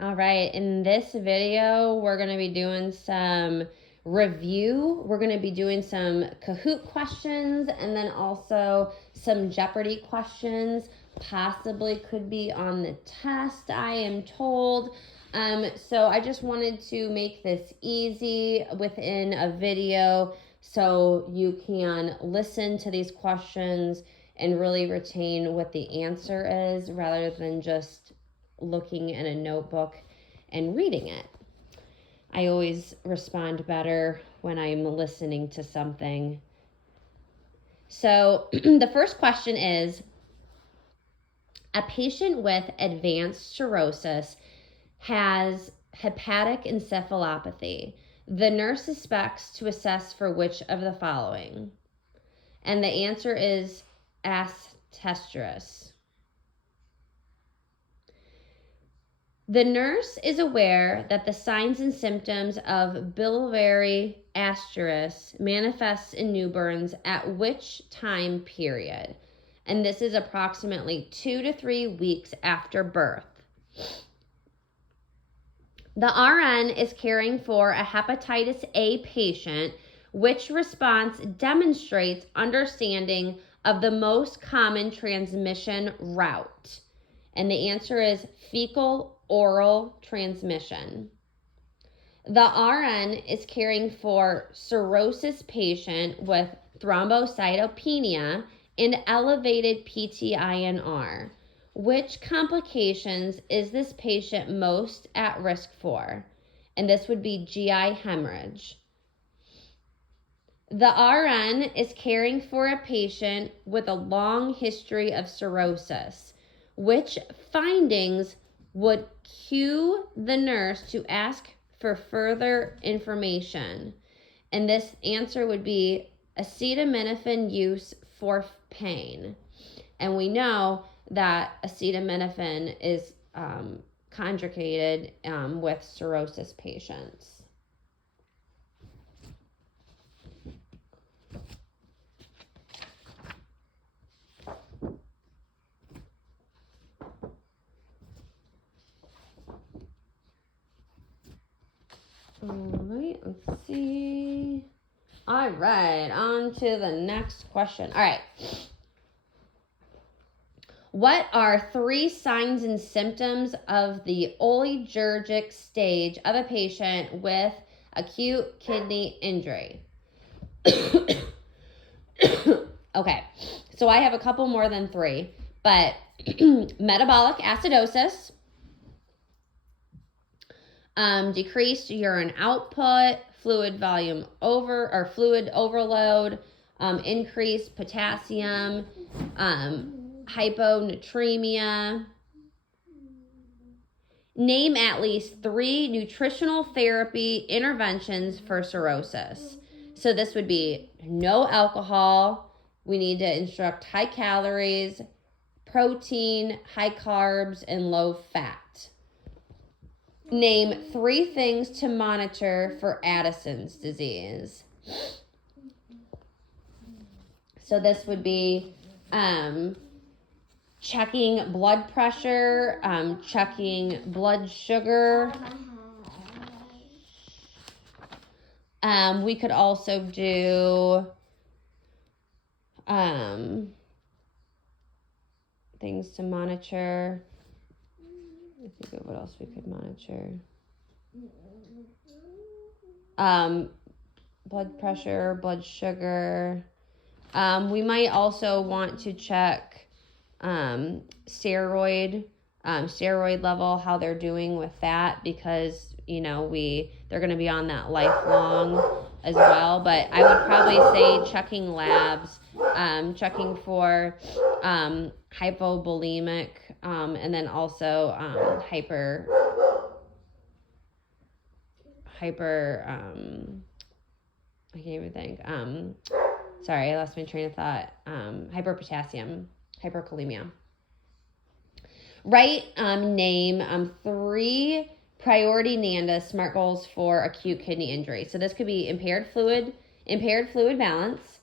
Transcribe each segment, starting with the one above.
All right, in this video, we're going to be doing some review. We're going to be doing some Kahoot questions and then also some Jeopardy questions. Possibly could be on the test, I am told. So I just wanted to make this easy within a video so you can listen to these questions and really retain what the answer is rather than just looking in a notebook and reading it. I always respond better when I'm listening to something. So the first question is, a patient with advanced cirrhosis has hepatic encephalopathy. The nurse suspects to assess for which of the following? And the answer is asbestos. The nurse is aware that the signs and symptoms of biliary atresis manifests in newborns at which time period? And this is approximately 2 to 3 weeks after birth. The RN is caring for a hepatitis A patient. Which response demonstrates understanding of the most common transmission route? And the answer is fecal oral transmission. The RN is caring for cirrhosis patient with thrombocytopenia and elevated PTINR. Which complications is this patient most at risk for? And this would be GI hemorrhage. The RN is caring for a patient with a long history of cirrhosis. Which findings would cue the nurse to ask for further information? And this answer would be acetaminophen use for pain. And we know that acetaminophen is conjugated with cirrhosis patients. All right, let's see. All right, on to the next question. All right. What are 3 signs and symptoms of the oligarchic stage of a patient with acute kidney injury? Okay, so I have a couple more than 3, but metabolic acidosis, decreased urine output, fluid overload, increased potassium, hyponatremia. Name at least 3 nutritional therapy interventions for cirrhosis. So this would be no alcohol. We need to instruct high calories, protein, high carbs, and low fat. Name 3 things to monitor for Addison's disease. So this would be checking blood pressure, checking blood sugar. We could also do things to monitor. I think of what else we could monitor. Blood pressure, blood sugar. We might also want to check steroid level, how they're doing with that, because they're going to be on that lifelong as well. But I would probably say checking labs, checking for hypovolemic, and then also hyper I can't even think. Sorry, I lost my train of thought. Hyperpotassium, hyperkalemia. Write name 3 priority NANDA SMART goals for acute kidney injury. So this could be impaired fluid balance.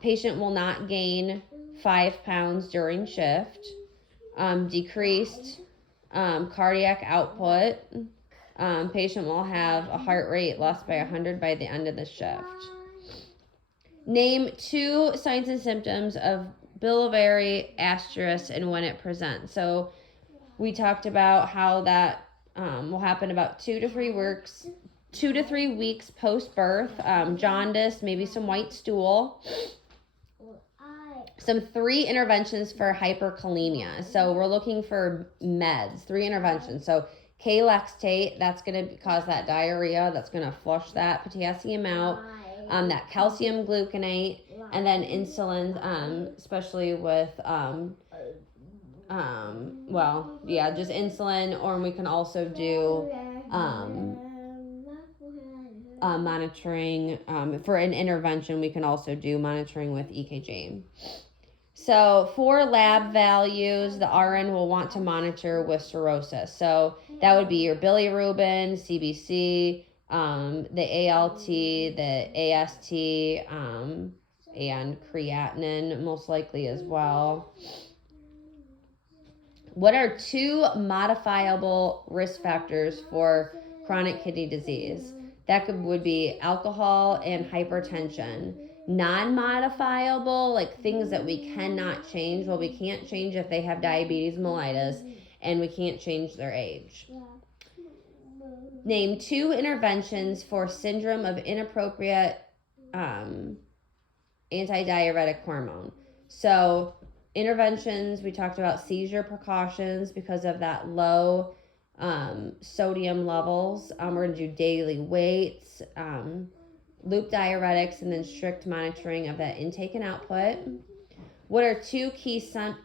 Patient will not gain 5 pounds during shift. Decreased cardiac output. Patient will have a heart rate less by 100 by the end of the shift. Name 2 signs and symptoms of biliary atreus and when it presents. So we talked about how that will happen about 2 to 3 weeks post-birth. Jaundice, maybe some white stool. Some 3 interventions for hyperkalemia. So we're looking for meds, 3 interventions. So K-lactate, that's going to cause that diarrhea. That's going to flush that potassium out. That calcium gluconate, and then insulin, especially with, just insulin, or we can also do monitoring. For an intervention, we can also do monitoring with EKG. So for lab values, the RN will want to monitor with cirrhosis. So that would be your bilirubin, CBC, the ALT, the AST, and creatinine most likely as well. What are 2 modifiable risk factors for chronic kidney disease? That would be alcohol and hypertension. Non-modifiable, like things that we cannot change. Well, we can't change if they have diabetes mellitus, and we can't change their age. Name 2 interventions for syndrome of inappropriate antidiuretic hormone. So interventions, we talked about seizure precautions because of that low sodium levels. We're going to do daily weights, loop diuretics, and then strict monitoring of that intake and output. What are 2 key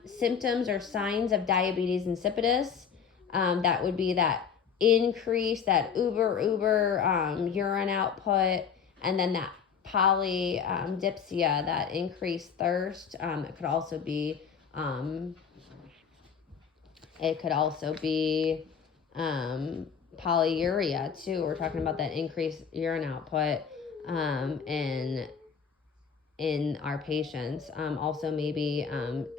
symptoms or signs of diabetes insipidus? That would be that increase, that uber urine output, and then that polydipsia, that increased thirst. It could also be polyuria too. We're talking about that increased urine output in our patients. Also maybe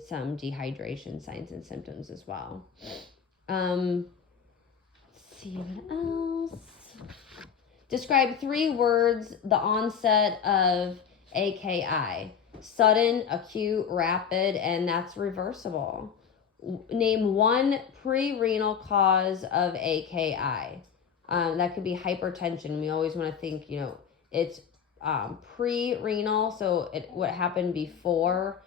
some dehydration signs and symptoms as well. Let's see what else. Describe 3 words the onset of AKI. Sudden, acute, rapid, and that's reversible. Name 1 pre-renal cause of AKI. That could be hypertension. We always want to think, it's pre-renal, so what happened before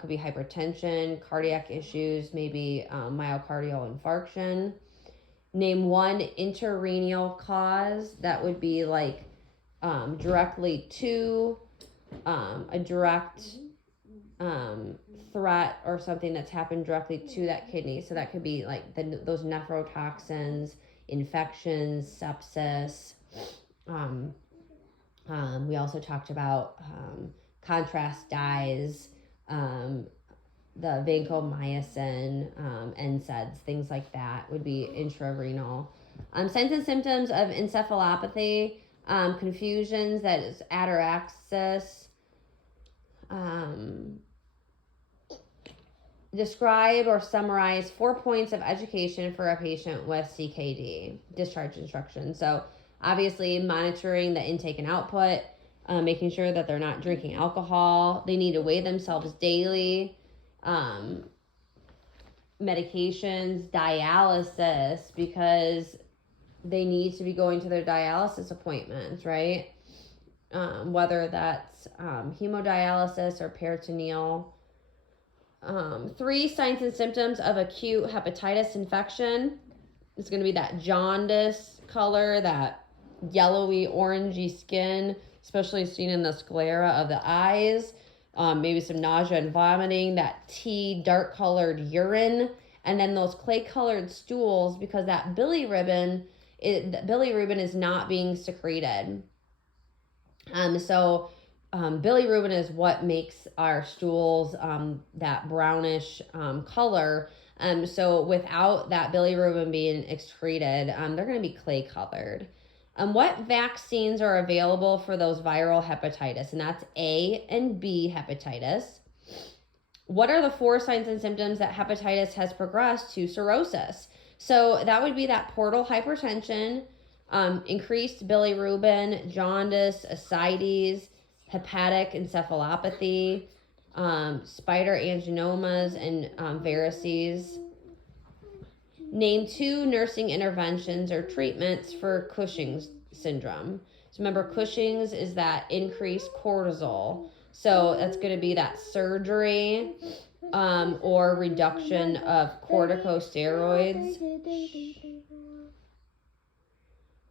could be hypertension, cardiac issues, maybe myocardial infarction. Name 1 interrenal cause. That would be like directly to a direct threat or something that's happened directly to that kidney. So that could be like those nephrotoxins, infections, sepsis. We also talked about contrast dyes, the vancomycin, NSAIDs, things like that would be intrarenal. Signs and symptoms of encephalopathy, confusions, that is ataraxis. Describe or summarize 4 points of education for a patient with CKD. Discharge instructions. So obviously monitoring the intake and output, making sure that they're not drinking alcohol. They need to weigh themselves daily. Medications, dialysis, because they need to be going to their dialysis appointments, right? Whether that's hemodialysis or peritoneal. 3 signs and symptoms of acute hepatitis infection. It's going to be that jaundice color, that yellowy, orangey skin, especially seen in the sclera of the eyes. Maybe some nausea and vomiting, that tea, dark colored urine, and then those clay colored stools because that bilirubin is not being secreted. Bilirubin is what makes our stools that brownish color. So without that bilirubin being excreted, they're going to be clay colored. What vaccines are available for those viral hepatitis? And that's A and B hepatitis. What are the 4 signs and symptoms that hepatitis has progressed to cirrhosis? So that would be that portal hypertension, increased bilirubin, jaundice, ascites, hepatic encephalopathy, spider angiomas, and varices. Name 2 nursing interventions or treatments for Cushing's syndrome. So remember, Cushing's is that increased cortisol. So that's going to be that surgery or reduction of corticosteroids.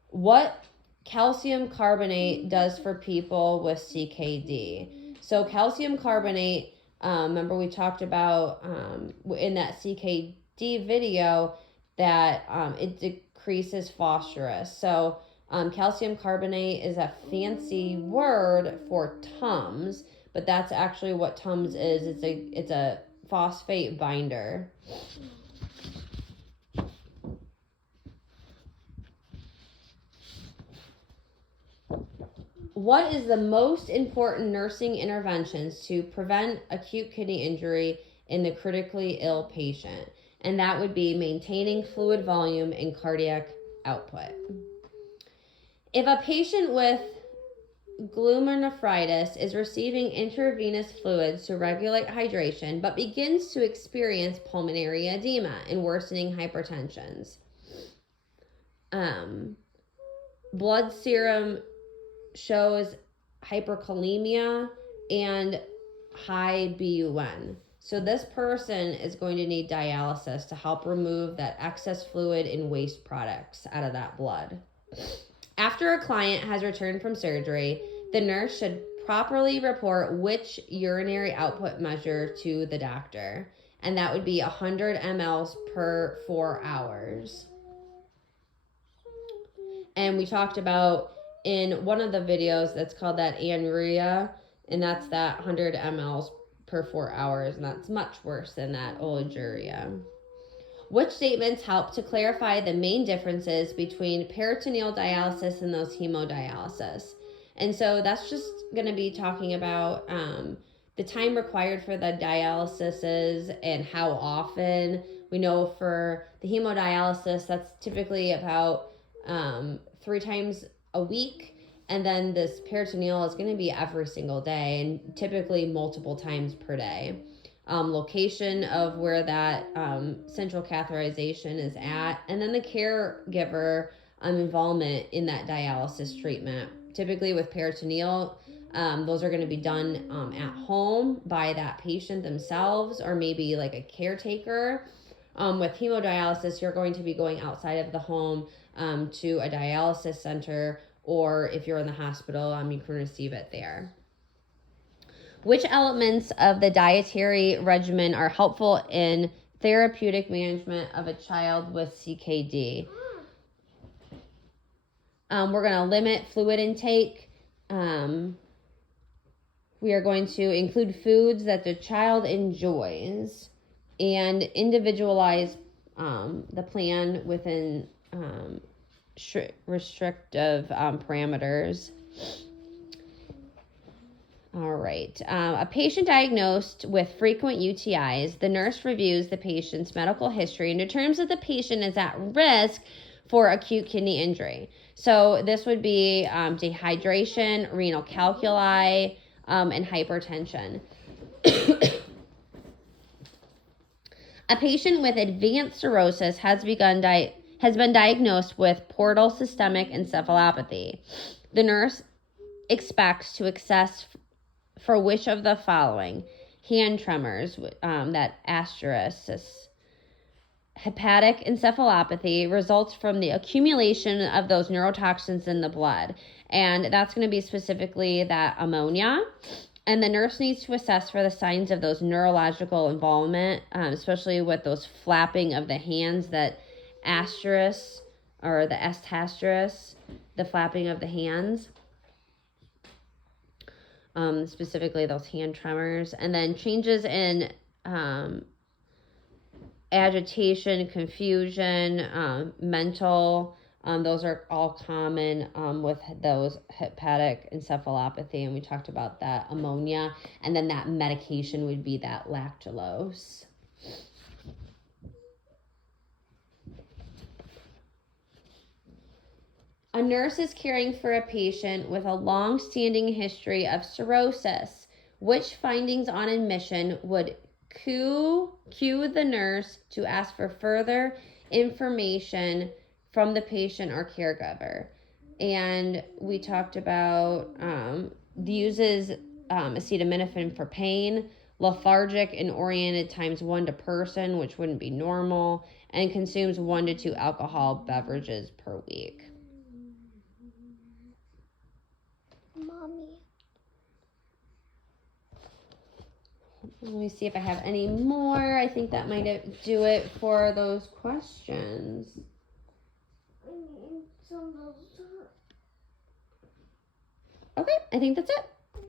What calcium carbonate does for people with CKD. So calcium carbonate, remember we talked about in that CKD video that it decreases phosphorus. So calcium carbonate is a fancy word for Tums, but that's actually what Tums is. It's a phosphate binder. What is the most important nursing interventions to prevent acute kidney injury in the critically ill patient? And that would be maintaining fluid volume and cardiac output. If a patient with glomerulonephritis is receiving intravenous fluids to regulate hydration but begins to experience pulmonary edema and worsening hypertensions, blood serum shows hyperkalemia and high BUN. So this person is going to need dialysis to help remove that excess fluid and waste products out of that blood. After a client has returned from surgery, the nurse should properly report which urinary output measure to the doctor, and that would be 100 mLs per 4 hours. And we talked about in one of the videos that's called that anuria, and that's that 100 mLs per 4 hours, and that's much worse than that oliguria. Which statements help to clarify the main differences between peritoneal dialysis and those hemodialysis? And so that's just going to be talking about the time required for the dialysis and how often. We know for the hemodialysis, that's typically about 3 times a week, and then this peritoneal is going to be every single day and typically multiple times per day. Location of where that central catheterization is at, and then the caregiver involvement in that dialysis treatment. Typically with peritoneal, those are going to be done at home by that patient themselves or maybe like a caretaker. With hemodialysis, you're going to be going outside of the home to a dialysis center, or if you're in the hospital, you can receive it there. Which elements of the dietary regimen are helpful in therapeutic management of a child with CKD? We're going to limit fluid intake. We are going to include foods that the child enjoys and individualize the plan within restrictive parameters. All right. A patient diagnosed with frequent UTIs, the nurse reviews the patient's medical history and determines that the patient is at risk for acute kidney injury. So this would be dehydration, renal calculi, and hypertension. A patient with advanced cirrhosis has been diagnosed with portal systemic encephalopathy. The nurse expects to assess for which of the following: hand tremors, that asterisk. Hepatic encephalopathy results from the accumulation of those neurotoxins in the blood, and that's going to be specifically that ammonia. And the nurse needs to assess for the signs of those neurological involvement, especially with those flapping of the hands, that asterisk or the asterisk, the flapping of the hands. Specifically those hand tremors, and then changes in agitation, confusion, mental. Those are all common with those hepatic encephalopathy, and we talked about that ammonia, and then that medication would be that lactulose. A nurse is caring for a patient with a long-standing history of cirrhosis. Which findings on admission would cue the nurse to ask for further information from the patient or caregiver? And we talked about uses acetaminophen for pain, lethargic and oriented times 1 to person, which wouldn't be normal, and consumes 1 to 2 alcohol beverages per week. Mommy. Let me see if I have any more. I think that might do it for those questions. I need some of those. Okay, I think that's it.